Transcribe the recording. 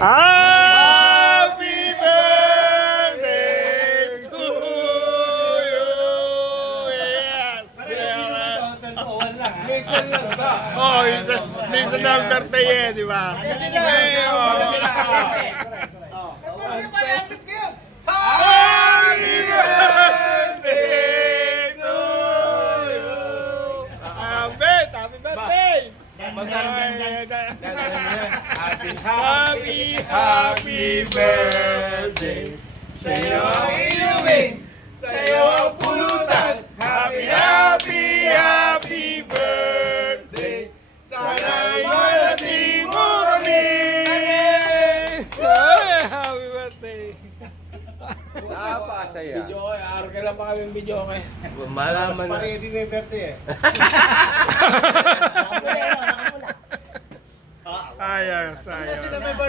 Happy birthday to you. Yes. Minsan lang ba? Oh, minsan na ang birthday eh, di ba? Happy birthday to you. Happy birthday. Happy birthday. Sa'yo ang inumin, sa'yo ang pulutan. Happy birthday. Sana'y malasing mo kami. Happy birthday. Napakasaya. Video ko, araw ka lang pa kami video ko. Malaman na. Paredy na yung birthday eh. Ayos.